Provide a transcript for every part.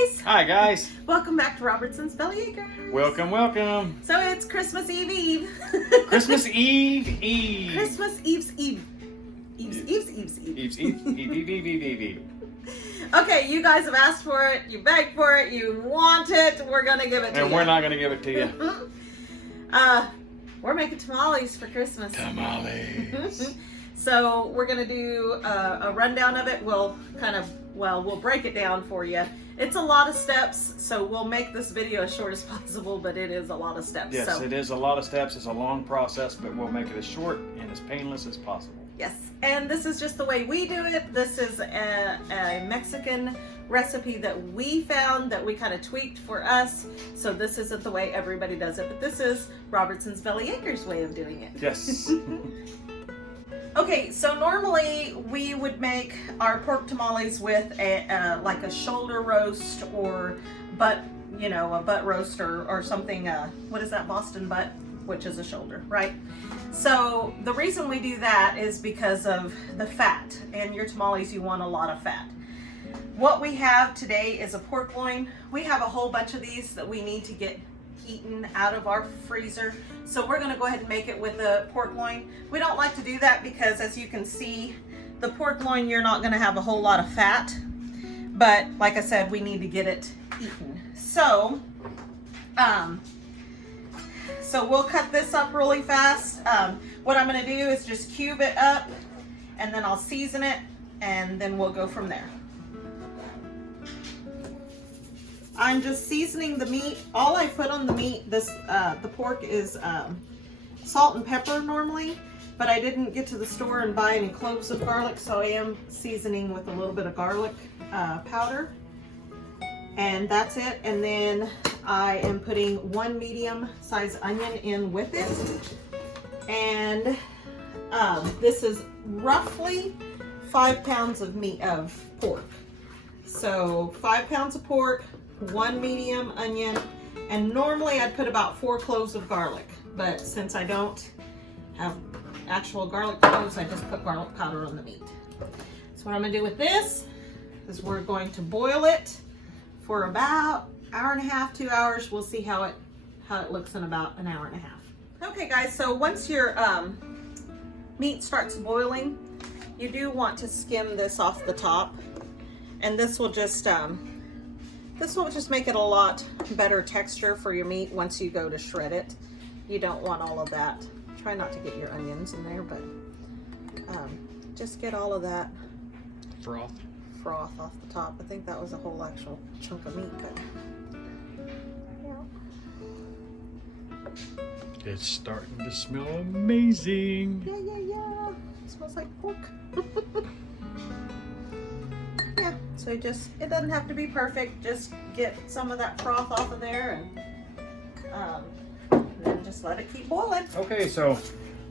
guys! Hi guys! Welcome back to Robertson's Belly Acres. Welcome, welcome! So it's Christmas Eve. Christmas Eve. Christmas Eve's Eve. Eve. Okay, you guys have asked for it, you begged for it, you want it, we're gonna give it to you. And we're not gonna give it to you. We're making tamales for Christmas. Tamales. So we're gonna do a rundown of it. We'll break it down for you. It's a lot of steps, so we'll make this video as short as possible, but it is a lot of steps. Yes, so. It is a lot of steps. It's a long process, but we'll make it as short and as painless as possible. Yes, and this is just the way we do it. This is a Mexican recipe that we found that we kind of tweaked for us. So this isn't the way everybody does it, but this is Robertson's Belly Acres way of doing it. Yes. Okay, so normally we would make our pork tamales with like a shoulder roast or a butt roast or something. What is that, Boston butt, which is a shoulder, right? So the reason we do that is because of the fat. In your tamales, you want a lot of fat. What we have today is a pork loin. We have a whole bunch of these that we need to get eaten out of our freezer. So we're gonna go ahead and make it with a pork loin. We don't like to do that because, as you can see, the pork loin, you're not gonna have a whole lot of fat. But like I said, we need to get it eaten. So, so we'll cut this up really fast. What I'm gonna do is just cube it up and then I'll season it and then we'll go from there. I'm just seasoning the meat. All I put on the meat, the pork, is salt and pepper normally, but I didn't get to the store and buy any cloves of garlic, so I am seasoning with a little bit of garlic powder. And that's it. And then I am putting 1 medium-sized onion in with it. And this is roughly 5 pounds of pork. So 5 pounds of pork, 1 medium onion, and normally I'd put about 4 cloves of garlic, but since I don't have actual garlic cloves, I just put garlic powder on the meat. So what I'm gonna do with this is we're going to boil it for about 1.5 to 2 hours. We'll see how it looks in about 1.5 hours. Okay guys, so once your meat starts boiling, you do want to skim this off the top, and this will just make it a lot better texture for your meat once you go to shred it. You don't want all of that. Try not to get your onions in there, but just get all of that froth off the top. I think that was a whole actual chunk of meat, but yeah. It's starting to smell amazing. Yeah. It smells like pork. Yeah, so it doesn't have to be perfect. Just get some of that froth off of there and then just let it keep boiling. Okay, so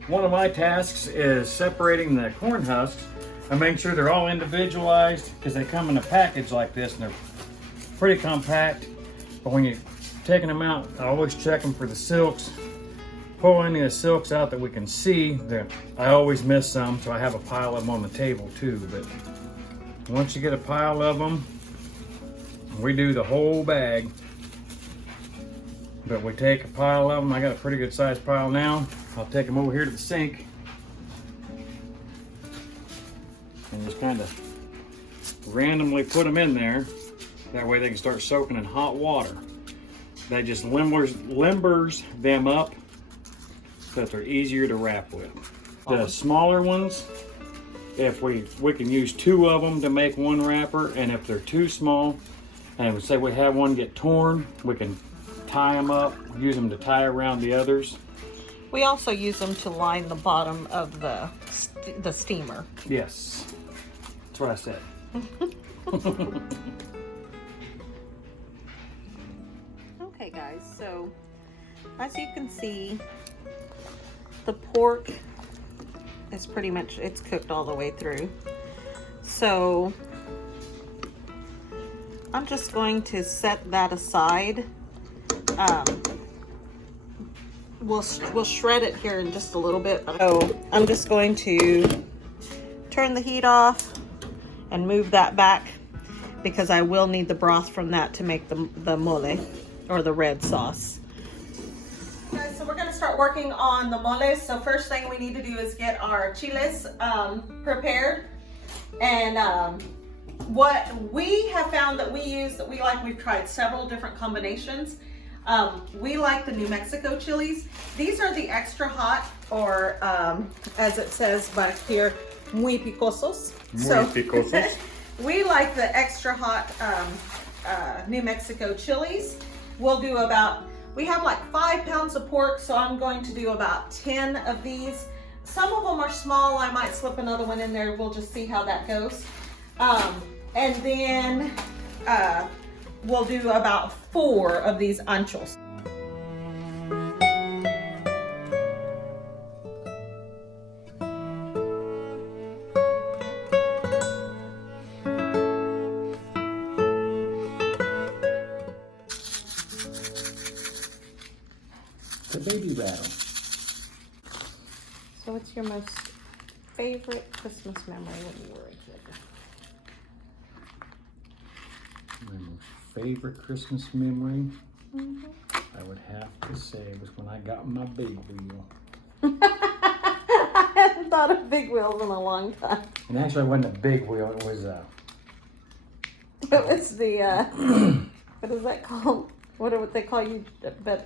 one of my tasks is separating the corn husks and making sure they're all individualized, because they come in a package like this and they're pretty compact. But when you're taking them out, I always check them for the silks. Pull any of the silks out that we can see. I always miss some, so I have a pile of them on the table too. But once you get a pile of them, we do the whole bag. But we take a pile of them. I got a pretty good sized pile now. I'll take them over here to the sink and just kind of randomly put them in there. That way they can start soaking in hot water. That just limbers them up so that they're easier to wrap with. The smaller ones, if we can use 2 of them to make 1 wrapper, and if they're too small, and we say we have one get torn, we can tie them up, use them to tie around the others. We also use them to line the bottom of the steamer. Yes, that's what I said. Okay guys, so as you can see, the pork is pretty much, it's cooked all the way through. So I'm just going to set that aside. We'll shred it here in just a little bit. So I'm just going to turn the heat off and move that back. because I will need the broth from that to make the mole or the red sauce. Okay, so we're gonna start working on the mole. So first thing we need to do is get our chiles prepared. And what we have found that we use, that we like, we've tried several different combinations. We like the New Mexico chilies. These are the extra hot, or as it says back here, muy picosos. Muy picosos. We like the extra hot New Mexico chilies. We'll do about, we have like 5 pounds of pork, so I'm going to do about 10 of these. Some of them are small. I might slip another one in there. We'll just see how that goes. And then we'll do about 4 of these anchos. The baby rattle. So what's your most favorite Christmas memory when you were a kid? My most favorite Christmas memory, I would have to say, was when I got my big wheel. I hadn't thought of big wheels in a long time. And actually, it wasn't a big wheel. It was It was the, what is that called? What would they call you?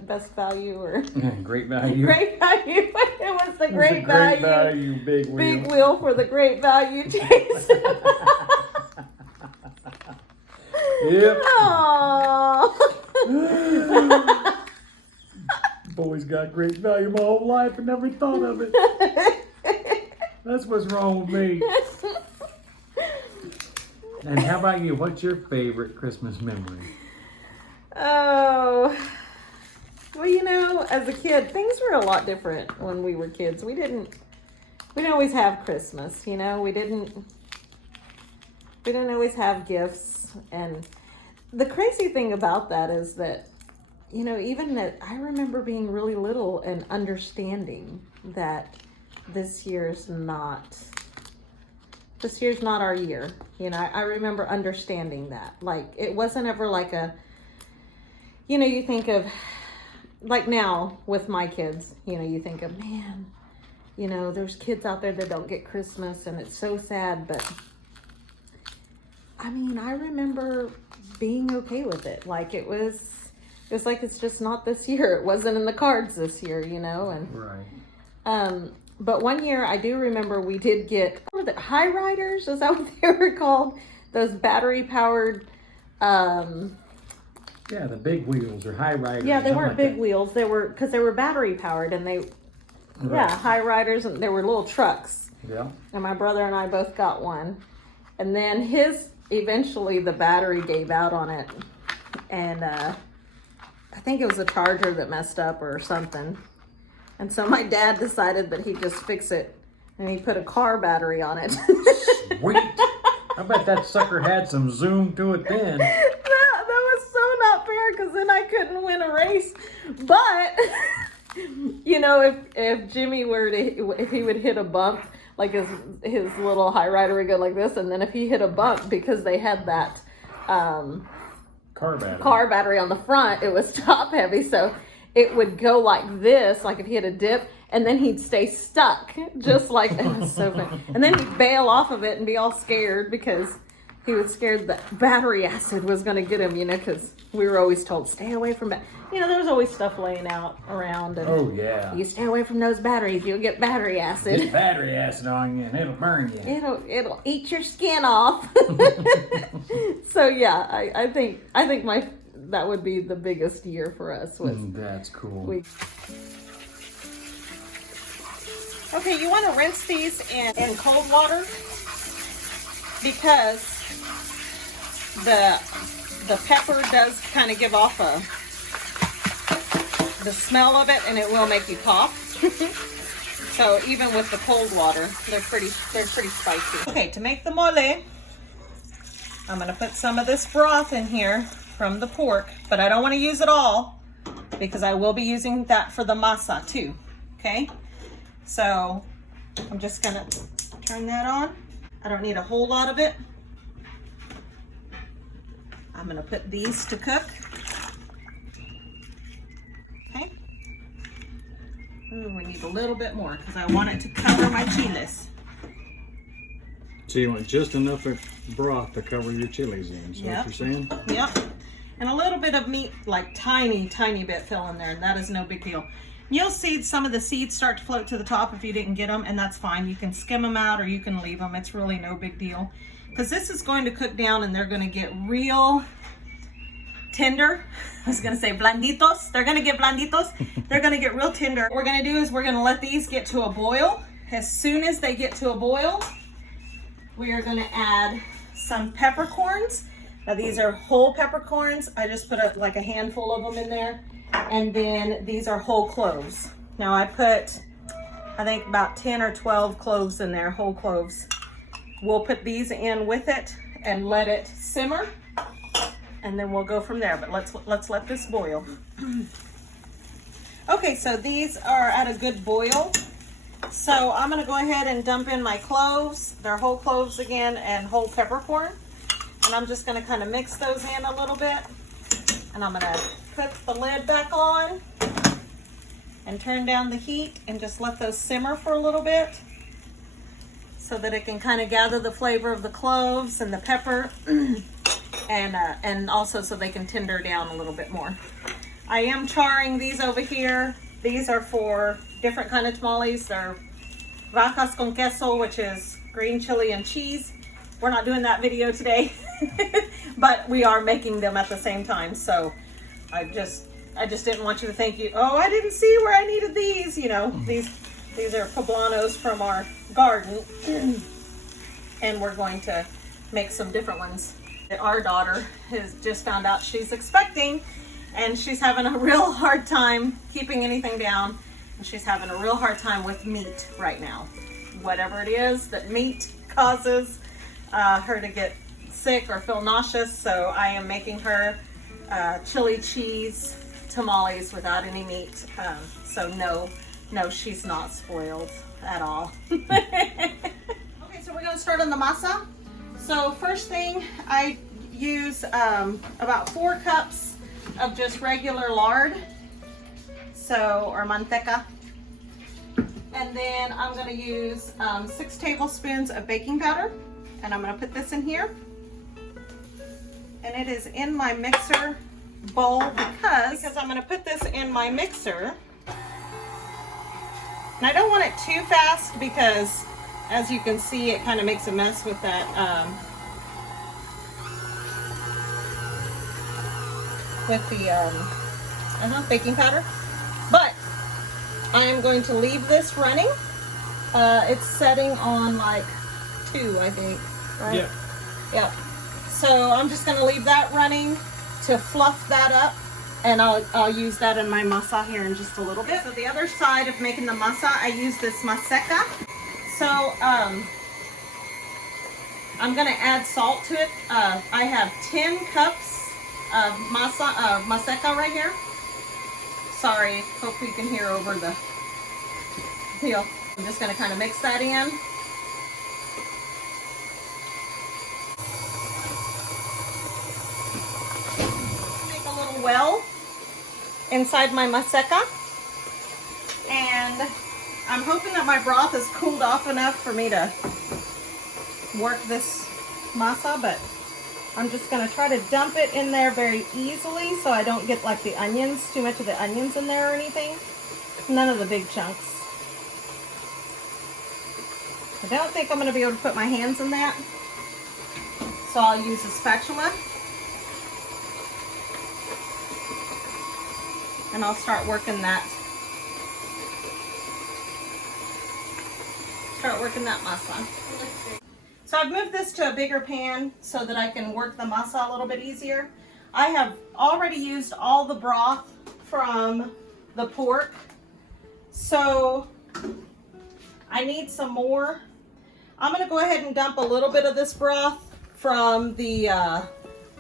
Best value or? Great value. Great value. It was the great value big wheel. Big wheel for the great value, Jason. Yep. Aww. Boy's got great value my whole life and never thought of it. That's what's wrong with me. And how about you? What's your favorite Christmas memory? Oh, well, you know, as a kid, things were a lot different when we were kids. We didn't always have Christmas, you know. We didn't always have gifts. And the crazy thing about that is that, you know, even that I remember being really little and understanding that this year's not our year. You know, I remember understanding that. Like, it wasn't ever like a, you know, you think of, like now with my kids, you know, you think of, man, you know, there's kids out there that don't get Christmas and it's so sad. But I mean, I remember being okay with it. Like it was like, it's just not this year. It wasn't in the cards this year, you know. And right. But one year I do remember we did get, what were the high riders? Is that what they were called? Those battery powered, yeah, the big wheels or high riders. Yeah, they weren't like big that. wheels. They were, because they were battery powered, and they, Right. yeah, high riders, and they were little trucks. Yeah. And my brother and I both got one. And then eventually the battery gave out on it. And I think it was a charger that messed up or something. And so my dad decided that he'd just fix it. And he put a car battery on it. Sweet. I bet that sucker had some zoom to it then. That was so not fair, because then I couldn't win a race. But, you know, if Jimmy if he would hit a bump, like his little high rider would go like this, and then if he hit a bump, because they had that car battery on the front, it was top heavy, so it would go like this, like if he hit a dip, and then he'd stay stuck, just like, it was so funny. And then he'd bail off of it and be all scared because he was scared that battery acid was going to get him, you know, because we were always told, stay away from it. You know, there was always stuff laying out around. And oh, yeah. You stay away from those batteries, you'll get battery acid. Get battery acid on you and it'll burn you. It'll eat your skin off. So, yeah, I think that would be the biggest year for us. That's cool. Okay, you want to rinse these in cold water because the pepper does kind of give off the smell of it, and it will make you cough. So even with the cold water, they're pretty spicy. Okay, to make the mole, I'm going to put some of this broth in here from the pork, but I don't want to use it all because I will be using that for the masa too. Okay. So I'm just gonna turn that on. I don't need a whole lot of it. I'm gonna put these to cook. Okay. Ooh, we need a little bit more because I want it to cover my chiles. So you want just enough of broth to cover your chilies in, is that what you're saying? Yep. And a little bit of meat, like tiny bit fill in there, and that is no big deal. You'll see some of the seeds start to float to the top if you didn't get them, and that's fine. You can skim them out or you can leave them. It's really no big deal. Because this is going to cook down and they're going to get real tender. I was going to say blanditos. They're going to get blanditos. They're going to get real tender. What we're going to do is we're going to let these get to a boil. As soon as they get to a boil, we are going to add some peppercorns. Now these are whole peppercorns. I just put like a handful of them in there. And then these are whole cloves. Now I put, I think about 10 or 12 cloves in there, whole cloves. We'll put these in with it and let it simmer. And then we'll go from there, but let's let this boil. Okay, so these are at a good boil. So I'm gonna go ahead and dump in my cloves. They're whole cloves again and whole peppercorn. And I'm just gonna kind of mix those in a little bit. And I'm gonna put the lid back on and turn down the heat and just let those simmer for a little bit so that it can kind of gather the flavor of the cloves and the pepper and also so they can tender down a little bit more. I am charring these over here. These are for different kind of tamales. They're rajas con queso, which is green chili and cheese. We're not doing that video today, but we are making them at the same time. So I just didn't want you to think oh, I didn't see where I needed these. You know, these are poblanos from our garden, and we're going to make some different ones. Our daughter has just found out she's expecting, and she's having a real hard time keeping anything down, and she's having a real hard time with meat right now. Whatever it is that meat causes her to get sick or feel nauseous, so I am making her chili cheese tamales without any meat. So no, she's not spoiled at all. Okay, so we're gonna start on the masa. So first thing, I use about 4 cups of just regular lard, or manteca. And then I'm gonna use 6 tablespoons of baking powder. And I'm gonna put this in here. And it is in my mixer bowl because I'm gonna put this in my mixer. And I don't want it too fast because, as you can see, it kind of makes a mess with that I don't know, baking powder. But I am going to leave this running. It's setting on like 2, I think, right? Yeah. Yep. So I'm just gonna leave that running to fluff that up, and I'll use that in my masa here in just a little bit. So the other side of making the masa, I use this maseca. So I'm gonna add salt to it. I have 10 cups of maseca right here. Sorry, hope you can hear over the peel. I'm just gonna kind of mix that in. Make a little well inside my maseca. And I'm hoping that my broth has cooled off enough for me to work this masa, but I'm just gonna try to dump it in there very easily so I don't get like the onions, too much of the onions in there or anything. None of the big chunks. I don't think I'm gonna be able to put my hands in that, so I'll use a spatula. And I'll start working that. Masa. So I've moved this to a bigger pan so that I can work the masa a little bit easier. I have already used all the broth from the pork, so I need some more. I'm gonna go ahead and dump a little bit of this broth from the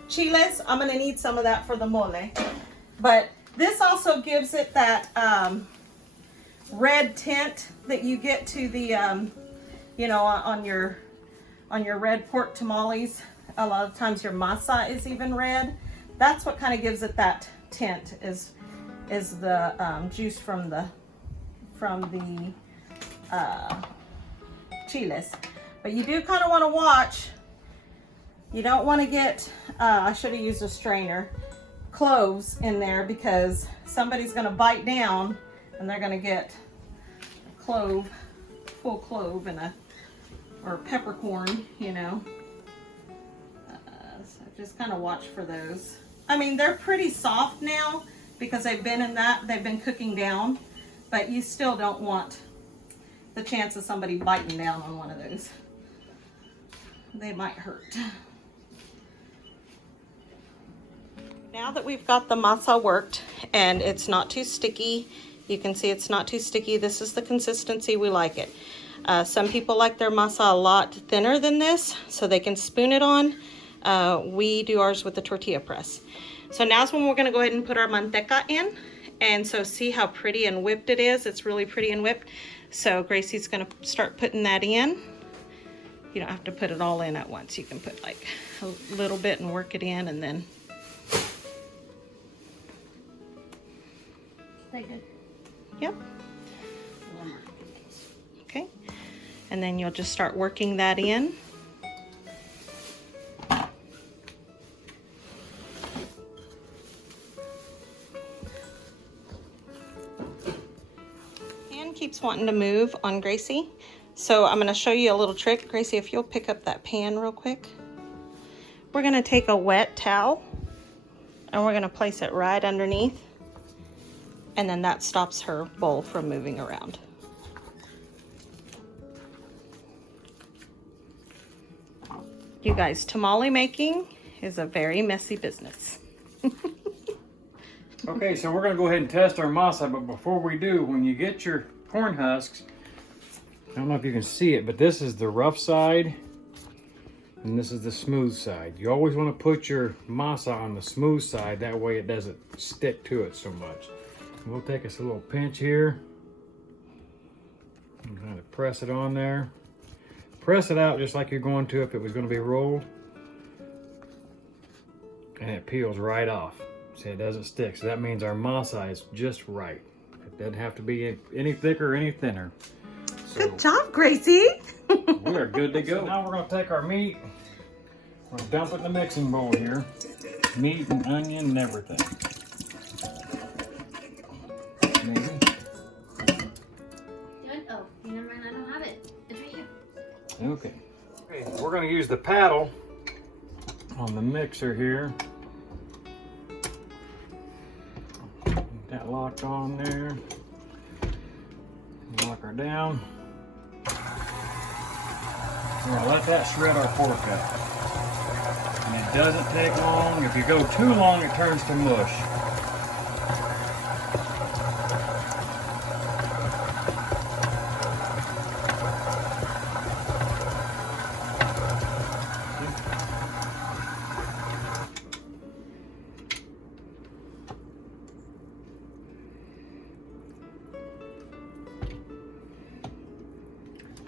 chiles. I'm gonna need some of that for the molé, but this also gives it that red tint that you get to the, you know, on your red pork tamales. a lot of times your masa is even red. That's what kind of gives it that tint is the juice from the chiles. But you do kind of want to watch. You don't want to get, I should have used a strainer, cloves in there, because somebody's going to bite down and they're going to get a clove, full clove or peppercorn, you know. So just kind of watch for those. I mean, they're pretty soft now because they've been cooking down, but you still don't want the chance of somebody biting down on one of those. They might hurt. Now that we've got the masa worked and it's not too sticky, you can see it's not too sticky. This is the consistency we like it. Some people like their masa a lot thinner than this so they can spoon it on. We do ours with the tortilla press. So now's when we're gonna go ahead and put our manteca in. And so see how pretty and whipped it is? It's really pretty and whipped. So Gracie's gonna start putting that in. You don't have to put it all in at once. You can put like a little bit and work it in and then. That good? Yep. Okay. And then you'll just start working that in. Hand keeps wanting to move on Gracie. So I'm going to show you a little trick. Gracie, if you'll pick up that pan real quick. We're going to take a wet towel and we're going to place it right underneath. And then that stops her bowl from moving around. You guys, tamale making is a very messy business. Okay, so we're gonna go ahead and test our masa, but before we do, when you get your corn husks, I don't know if you can see it, but this is the rough side and this is the smooth side. You always want to put your masa on the smooth side, that way it doesn't stick to it so much. We'll take us a little pinch here and kind of press it on there. Press it out just like you're going to if it was going to be rolled. And it peels right off. See, it doesn't stick. So that means our masa is just right. It doesn't have to be any thicker or any thinner. So good job, Gracie. we are good to go. So now we're going to take our meat. We're going to dump it in the mixing bowl here. Meat and onion and everything. Maybe. Oh, never mind, I don't have it. It's right here. Okay. We're going to use the paddle on the mixer here. Get that locked on there. Lock her down. We're going to let that shred our pork up. And it doesn't take long. If you go too long, it turns to mush.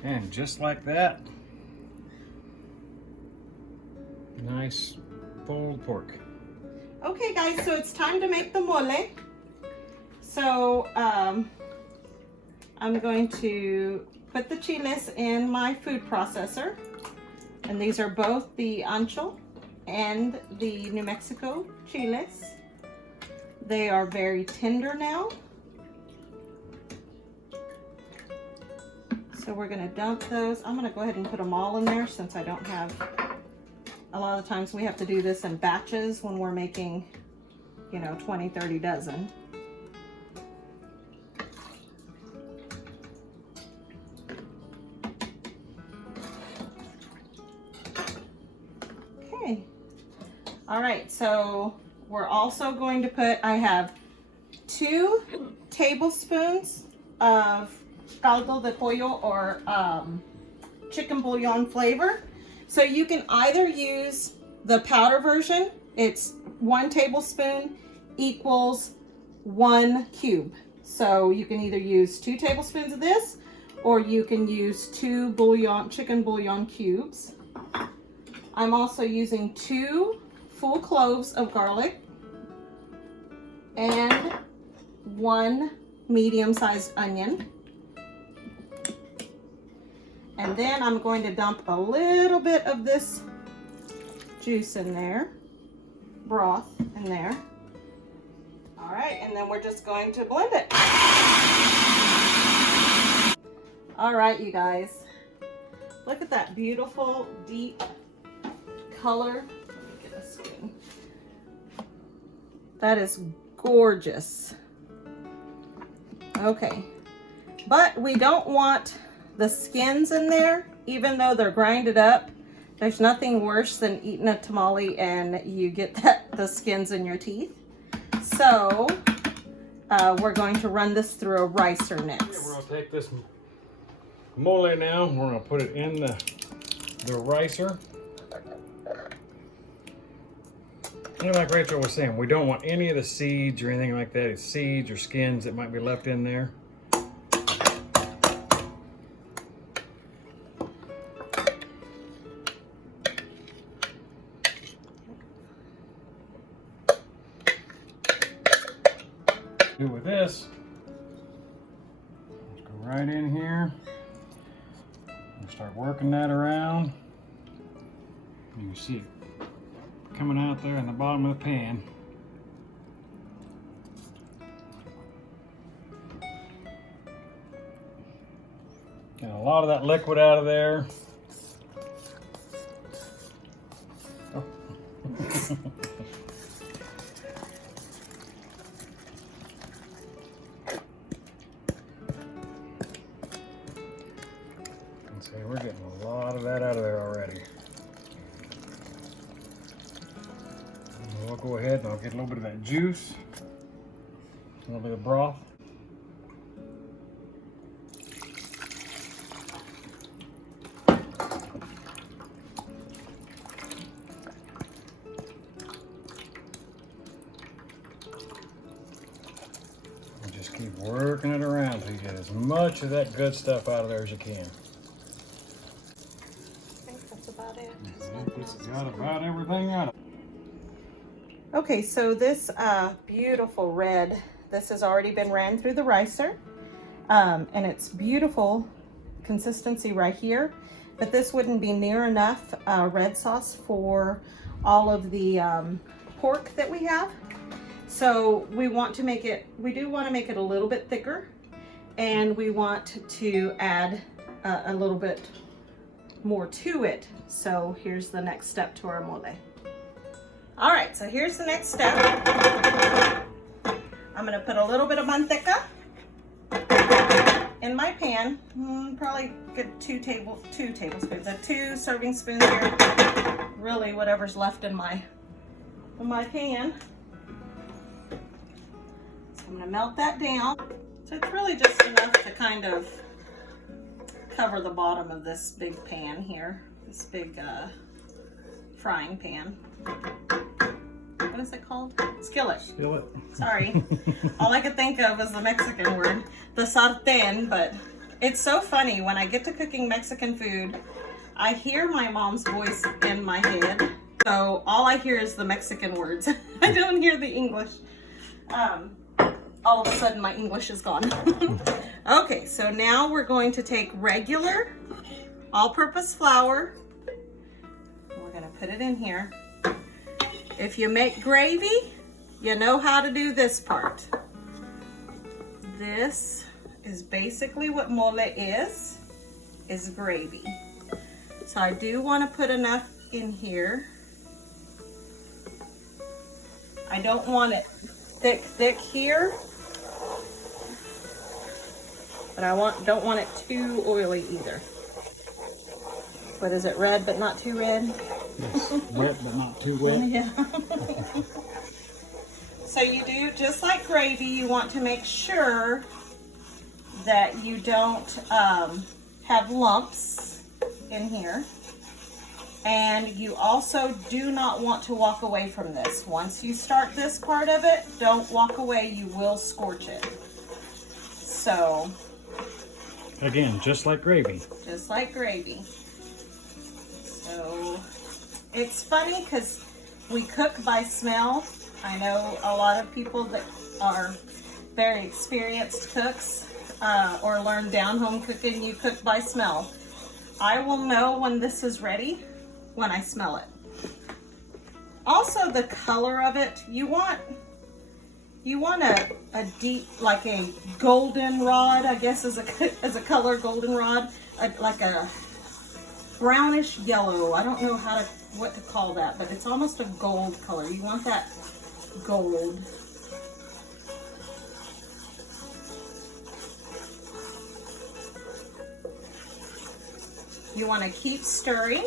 And just like that, nice full pork. Okay guys, so it's time to make the mole. So I'm going to put the chiles in my food processor. And these are both the Ancho and the New Mexico chiles. They are very tender now. So we're gonna dump those. I'm gonna go ahead and put them all in there since I don't have, a lot of times we have to do this in batches when we're making, you know, 20, 30 dozen. Okay. All right, so we're also going to put, I have 2 tablespoons of caldo de pollo or chicken bouillon flavor. So you can either use the powder version. It's 1 tablespoon equals 1 cube. So you can either use 2 tablespoons of this, or you can use 2 chicken bouillon cubes. I'm also using 2 full cloves of garlic and 1 medium-sized onion. And then I'm going to dump a little bit of this juice in there, broth in there. All right, and then we're just going to blend it. All right, you guys, look at that beautiful, deep color. Let me get a spoon. That is gorgeous. Okay, but we don't want the skins in there, even though they're grinded up. There's nothing worse than eating a tamale and you get the skins in your teeth. So we're going to run this through a ricer next. We're gonna take this mole now. We're gonna put it in the ricer. And like Rachel was saying, we don't want any of the seeds or anything like that. It's seeds or skins that might be left in there. Do with this, let's go right in here and start working that around. You can see it coming out there in the bottom of the pan. Get a lot of that liquid out of there. Oh. See, we're getting a lot of that out of there already. And we'll go ahead and I'll get a little bit of that juice, a little bit of broth. And just keep working it around until you get as much of that good stuff out of there as you can. It's got about everything out of it. Okay, so this beautiful red, this has already been ran through the ricer, and it's beautiful consistency right here, but this wouldn't be near enough red sauce for all of the pork that we have. So we want to make it, we do want to make it a little bit thicker, and we want to add a little bit more to it. So here's the next step to our mole. All right, so here's the next step. I'm gonna put a little bit of manteca in my pan. Probably get 2 tablespoons, 2 serving spoons here. Really, whatever's left in my pan. So I'm gonna melt that down. So it's really just enough to kind of cover the bottom of this big pan here, this big frying pan. What is it called? Skillet. Skillet. Sorry. All I could think of is the Mexican word, the sartén, but it's so funny when I get to cooking Mexican food, I hear my mom's voice in my head. So all I hear is the Mexican words. I don't hear the English. All of a sudden my English is gone. Okay, so now we're going to take regular all-purpose flour. We're gonna put it in here. If you make gravy, you know how to do this part. This is basically what mole is gravy. So I do want to put enough in here. I don't want it thick here, but I don't want it too oily either. What is it, red but not too red? Yes, wet but not too wet. Yeah. So you do, just like gravy, you want to make sure that you don't have lumps in here. And you also do not want to walk away from this. Once you start this part of it, don't walk away, you will scorch it. So. Again, just like gravy. Just like gravy. So It's funny because we cook by smell. I know a lot of people that are very experienced cooks or learn down home cooking, you cook by smell. I will know when this is ready when I smell it. Also the color of it, you want a deep, like a goldenrod, I guess is a color goldenrod, like a brownish yellow. I don't know what to call that, but it's almost a gold color. You want that gold. You want to keep stirring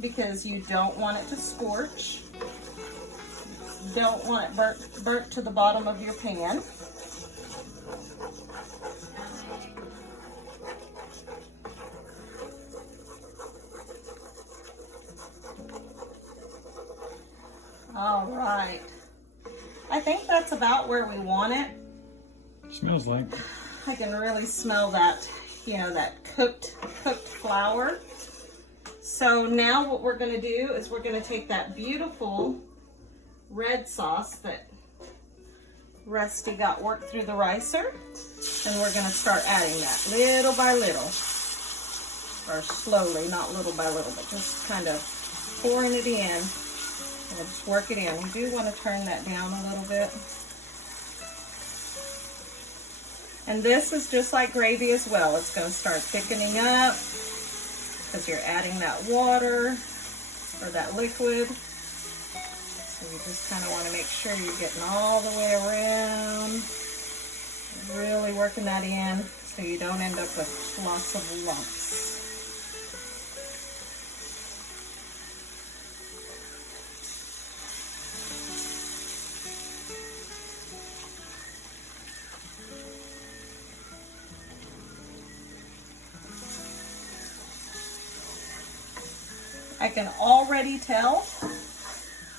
because you don't want it to scorch. Don't want it burnt to the bottom of your pan. All right. I think that's about where we want it. Smells like. I can really smell that, you know, that cooked flour. So now what we're going to do is we're going to take that beautiful red sauce that Rusty got worked through the ricer, and we're going to start adding that little by little, or slowly, not little by little, but just kind of pouring it in. We'll just work it in. We do want to turn that down a little bit. And this is just like gravy as well. It's going to start thickening up because you're adding that water or that liquid. So you just kind of want to make sure you're getting all the way around. Really working that in so you don't end up with lots of lumps. I can already tell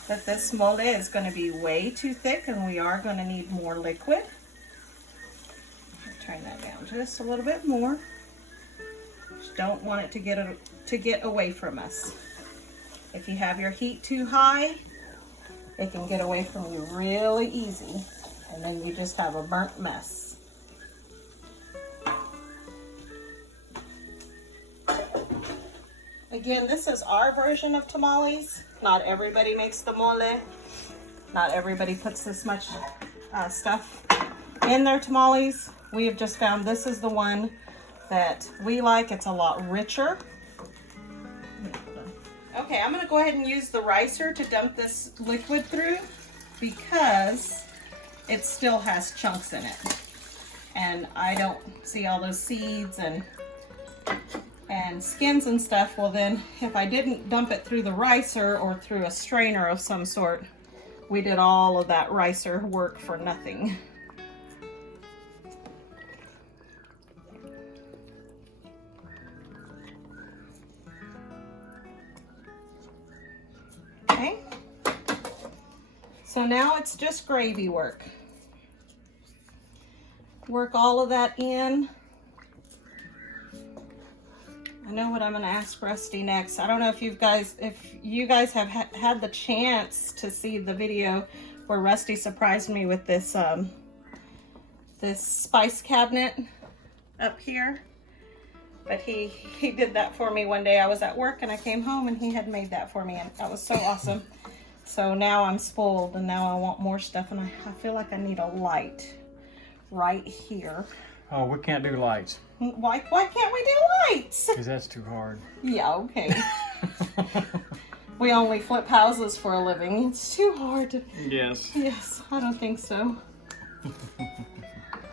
that this mole is going to be way too thick and we are going to need more liquid. Turn that down just a little bit more. Just don't want it to get away from us. If you have your heat too high, it can get away from you really easy, and then you just have a burnt mess. Again, this is our version of tamales. Not everybody makes the mole. Not everybody puts this much stuff in their tamales. We have just found this is the one that we like. It's a lot richer. Okay, I'm gonna go ahead and use the ricer to dump this liquid through because it still has chunks in it. And I don't see all those seeds and skins and stuff. Well then, if I didn't dump it through the ricer or through a strainer of some sort, we did all of that ricer work for nothing. Okay, so now it's just gravy work. Work all of that in. I know what I'm going to ask Rusty next. I don't know if you guys have had the chance to see the video where Rusty surprised me with this this spice cabinet up here. But he did that for me one day. I was at work and I came home and he had made that for me, and that was so awesome. So now I'm spoiled and now I want more stuff, and I feel like I need a light right here. Oh, we can't do lights. Why can't we do lights? Because that's too hard. Yeah, okay. We only flip houses for a living. It's too hard to... Yes. Yes, I don't think so.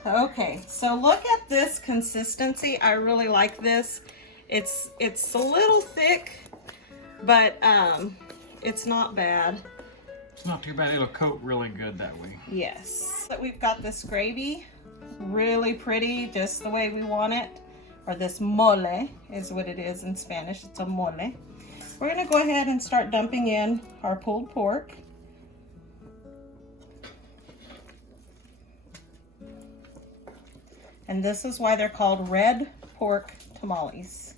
Okay, so look at this consistency. I really like this. It's a little thick, but it's not bad. It's not too bad. It'll coat really good that way. Yes. But we've got this gravy, really pretty, just the way we want it. Or this mole is what it is in Spanish. It's a mole. We're gonna go ahead and start dumping in our pulled pork. And this is why they're called red pork tamales,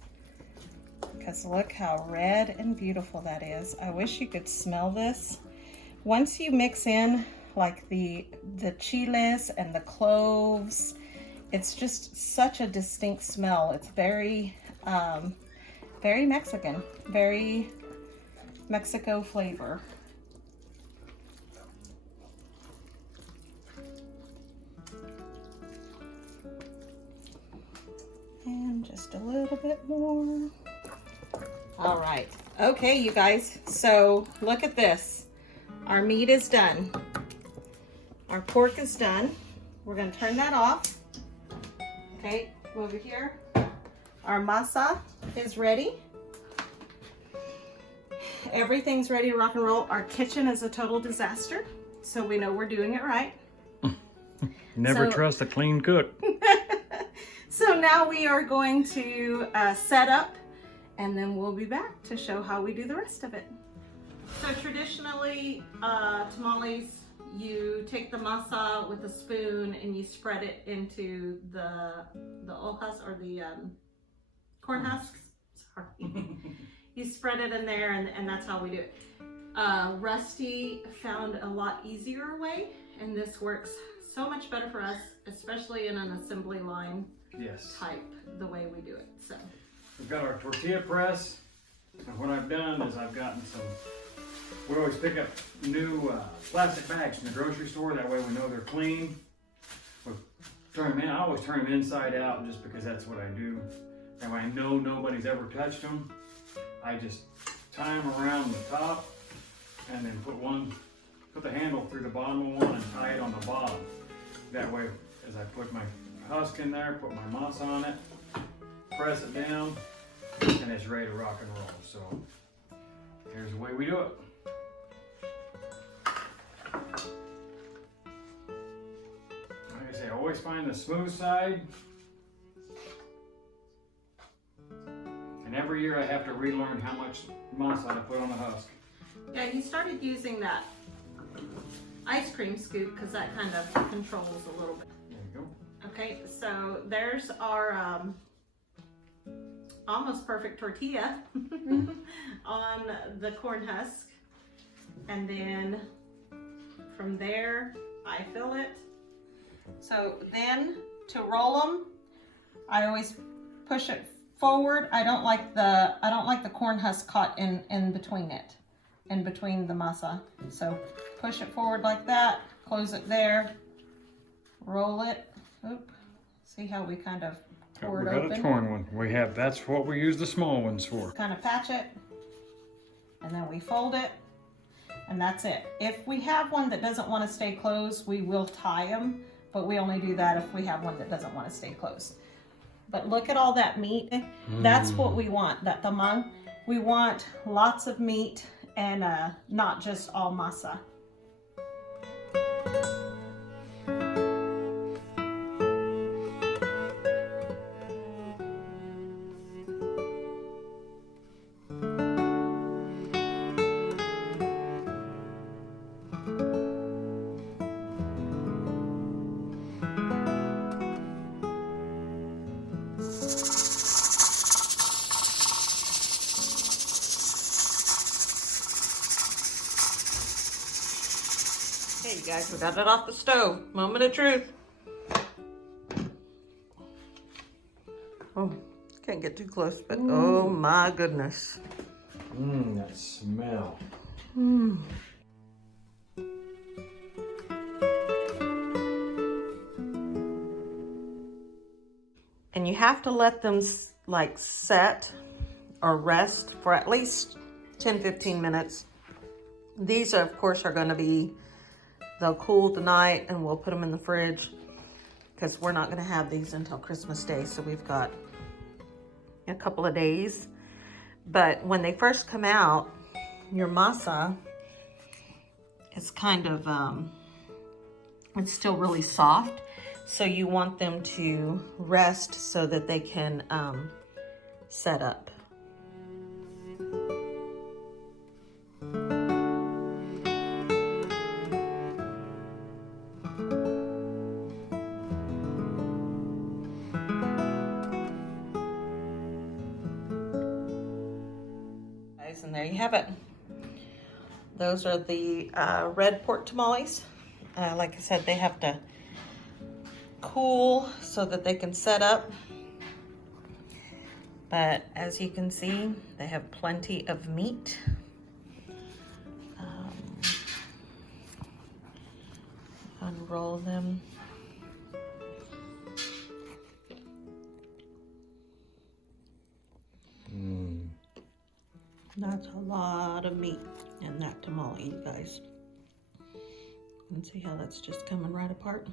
because look how red and beautiful that is. I wish you could smell this. Once you mix in like the chiles and the cloves, it's just such a distinct smell. It's very, very Mexican, very Mexico flavor. And just a little bit more. All right. Okay, you guys. So look at this. Our meat is done. Our pork is done. We're going to turn that off. Okay, over here. Our masa is ready. Everything's ready to rock and roll. Our kitchen is a total disaster, so we know we're doing it right. Never trust a clean cook. So now we are going to set up, and then we'll be back to show how we do the rest of it. So traditionally, tamales, you take the masa with a spoon and you spread it into the hojas or the corn husks. Sorry. You spread it in there, and that's how we do it. Rusty found a lot easier way, and this works so much better for us, especially in an assembly line type, the way we do it. So we've got our tortilla press, and what I've done is I've gotten some, we always pick up new plastic bags from the grocery store, that way we know they're clean. We'll turn them in. I always turn them inside out just because that's what I do. That way I know nobody's ever touched them. I just tie them around the top and then put the handle through the bottom of one and tie it on the bottom. That way, as I put my husk in there, put my masa on it, press it down, and it's ready to rock and roll. So here's the way we do it. Like I say, always find the smooth side. And every year I have to relearn how much masa to put on the husk. yeah, he started using that ice cream scoop because that kind of controls a little bit. There you go. Okay, so there's our almost perfect tortilla on the corn husk. And then from there, I fill it. So then to roll them, I always push it forward. I don't like the corn husk caught in between it, in between the masa. So push it forward like that, close it there, roll it. Oop. See how we kind of pour it open? We got a torn one. That's what we use the small ones for. Kind of patch it, and then we fold it, and that's it. If we have one that doesn't want to stay closed, we will tie them, but we only do that if we have one that doesn't want to stay closed. But look at all that meat. That's what we want, that tamal. We want lots of meat and not just all masa. Okay, you guys, we got it off the stove. Moment of truth. Oh, can't get too close, but oh my goodness. That smell. And you have to let them like set or rest for at least 10-15 minutes. These of course are going to be, they'll cool tonight and we'll put them in the fridge because we're not going to have these until Christmas Day, so we've got a couple of days. But when they first come out, your masa is kind of it's still really soft, so you want them to rest so that they can set up. you have it. Those are the red pork tamales. Like I said, they have to cool so that they can set up. But as you can see, they have plenty of meat. Unroll them. That's a lot of meat in that tamale, you guys. You can see how that's just coming right apart.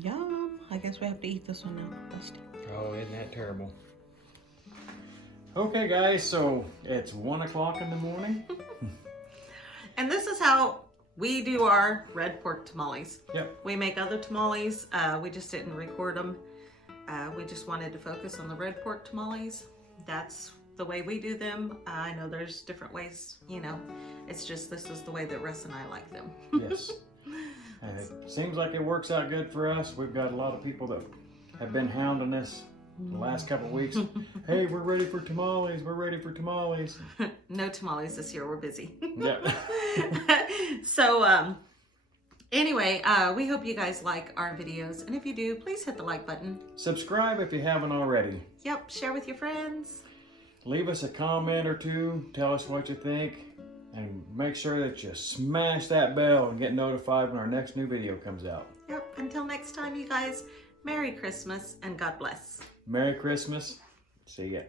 Yum. I guess we have to eat this one now, Rusty. Oh, isn't that terrible? Okay, guys, so it's 1 o'clock in the morning. And this is how we do our red pork tamales. Yep. We make other tamales. We just didn't record them. We just wanted to focus on the red pork tamales. That's the way we do them. I know there's different ways, you know. It's just this is the way that Russ and I like them. Yes. And it seems like it works out good for us. We've got a lot of people that have been hounding us the last couple of weeks. Hey, we're ready for tamales. We're ready for tamales. No tamales this year. We're busy. Yeah. So, anyway, we hope you guys like our videos. And if you do, please hit the like button. Subscribe if you haven't already. Yep. Share with your friends. Leave us a comment or two. Tell us what you think. And make sure that you smash that bell and get notified when our next new video comes out. Yep. Until next time, you guys, Merry Christmas and God bless. Merry Christmas. See ya.